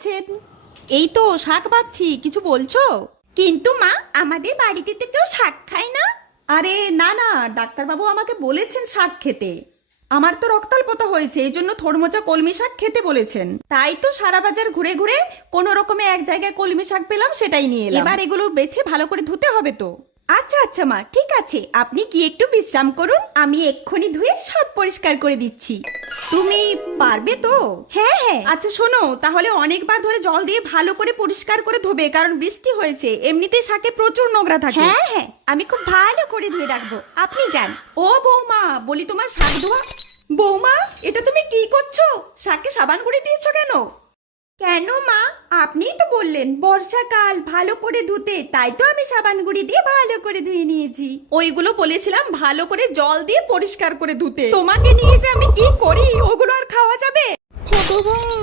করছেন? এই তো শাক বাচ্ছি, কিছু বলছো? কিন্তু মা, আমাদের বাড়িতে তো কেউ শাক খায় না। আরে না না, ডাক্তারবাবু আমাকে বলেছেন শাক খেতে। আমার তো রক্তাল্পতা হয়েছে, এই জন্য থোড়মোচা কলমি শাক খেতে বলেছেন। তাই তো সারা বাজার ঘুরে ঘুরে কোনো রকমে এক জায়গায় কলমি শাক পেলাম, সেটাই নিয়ে এলাম। এবার এগুলো বেছে ভালো করে ধুতে হবে তো। আচ্ছা আচ্ছা মা, ঠিক আছে, আপনি কি একটু বিশ্রাম করুন, আমি এক্ষুনি ধুয়ে সব পরিষ্কার করে দিচ্ছি। তুমি পারবে তো? হ্যাঁ হ্যাঁ। আচ্ছা শোনো, তাহলে অনেকবার ধরে জল দিয়ে ভালো করে পরিষ্কার করে ধোবে, কারণ বৃষ্টি হয়েছে, এমনিতেই শাকে প্রচুর নোংরা থাকে। হ্যাঁ হ্যাঁ, আমি খুব ভালো করে ধুয়ে রাখবো, আপনি যান। ও বৌমা, বলি তোমার শাক ধোয়া। বৌমা, এটা তুমি কি করছো? শাকে সাবান গুঁড়ি দিয়েছো কেন? কেন মা, আপনিই তো বললেন বর্ষাকাল ভালো করে ধুতে, তাই তো আমি সাবান গুঁড়ি দিয়ে ভালো করে ধুয়ে নিয়েছি। ওইগুলো বলেছিলাম ভালো করে জল দিয়ে পরিষ্কার করে ধুতে। তোমাকে নিয়ে যে আমি কি করি, ওগুলো আর খাওয়া যাবে? ভগবান।